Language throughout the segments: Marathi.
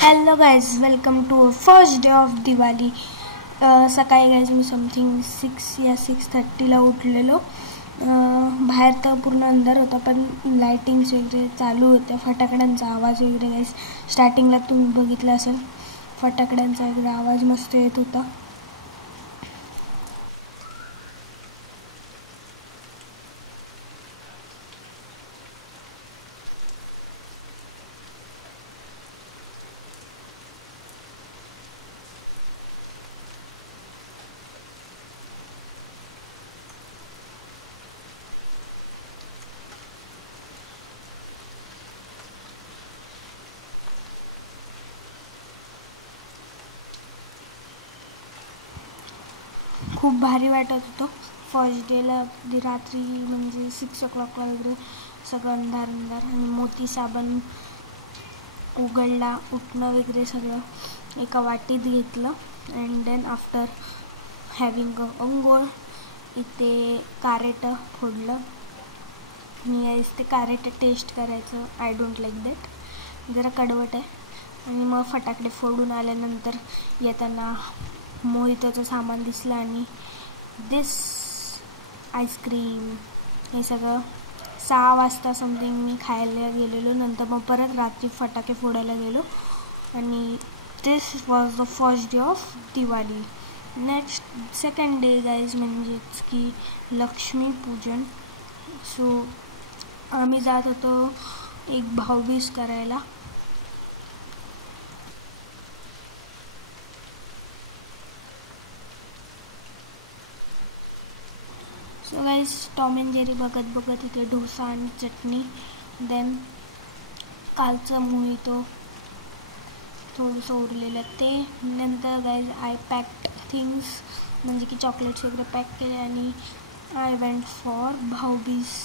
Hello guys, welcome to first day of Diwali. सकाळी गाईज मी समथिंग 6 या 6:30ला उठलेलो. बाहेर तर पूर्ण अंधार होता, पण लायटिंग्स वगैरे चालू होत्या. फटाकड्यांचा आवाज वगैरे गाईज स्टार्टिंगला तुम्ही बघितलं असेल. फटाकड्यांचा वगैरे आवाज मस्त येत होता. खूप भारी वाटत होतं. फर्स्ट डेला रात्री म्हणजे 6 o'clockला वगैरे सगळं अंधार आणि मोती साबण उघडला, उठणं वगैरे सगळं एका वाटीत घेतलं. अँड देन आफ्टर हॅविंग अंघोळ इथे कारेट फोडलं. आणि ते कारेट टेस्ट करायचं. आय डोंट लाईक दॅट, जरा कडवट आहे. आणि मग फटाकडे फोडून आल्यानंतर येताना मोहितोचं सामान दिसलं आणि दिस आईस्क्रीम हे सगळं 6 वाजता समथिंग मी खायला गेलेलो. नंतर मग परत रात्री फटाके फोडायला गेलो. आणि this was the first day of Diwali. Next second day guys म्हणजेच की लक्ष्मीपूजन. सो आम्ही जात होतो एक भाऊबीज करायला. So guys Tom and Jerry बघत इथे डोसा आणि चटणी. देन कालचं मोहितो थोडंसं उरलेलं ते. नंतर गाईज आय पॅक्ड थिंग्स म्हणजे की चॉकलेट्स वगैरे पॅक केले आणि I went for Bhaubeej.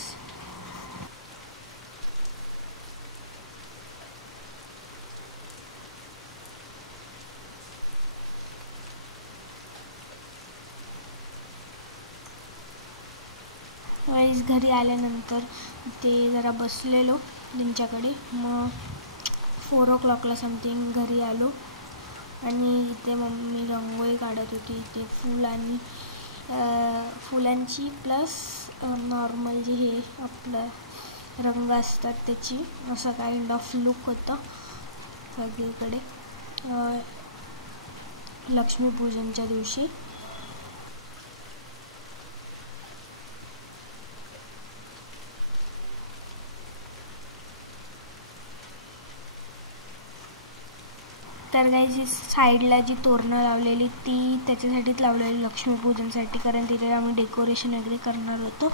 Wise घरी आल्यानंतर ते जरा बसलेलो त्यांच्याकडे. मग 4 o'clockला समथिंग घरी आलो आणि इथे मम्मी रांगोळी काढत होती. इथे फुलांची प्लस नॉर्मल जे हे आपलं रंग असतात त्याची, असं काइंड ऑफ लुक होतं सगळीकडे लक्ष्मीपूजनच्या दिवशी. तर गाईज साईडला जी तोरणं लावलेली ती त्याच्यासाठीच लावलेली, लक्ष्मीपूजनसाठी, कारण तिथे आम्ही डेकोरेशन वगैरे करणार होतो.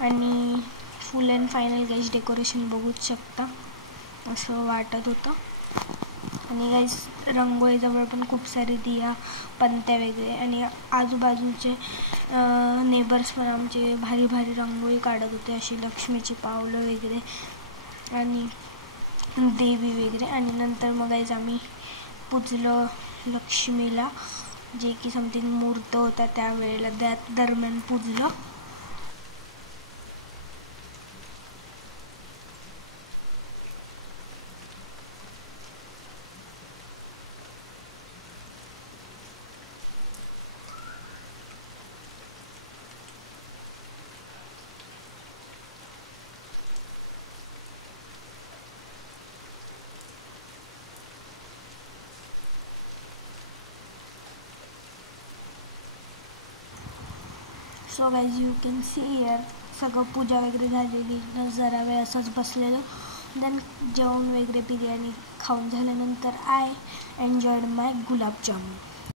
आणि full and final guys decoration बघूच शकता असं वाटत होतं. आणि गाईज रांगोळीजवळ पण खूप सारी दिया पणत्या वगैरे आणि आजूबाजूचे नेबर्स पण आमचे भारी भारी रांगोळी काढत होते, अशी लक्ष्मीची पावलं वगैरे आणि देवी वगैरे. आणि नंतर मग गाईज आम्ही पूजलं लक्ष्मीला, जे की समथिंग मुहूर्त होता त्यावेळेला, त्या दरम्यान पूजलं. So guys you can see here सगळं पूजा वगैरे झालेली. जरा वेळ असंच बसलेलं. देन जेवण वगैरे बिर्याणी खाऊन झाल्यानंतर आय एन्जॉयड माय गुलाबजामुन.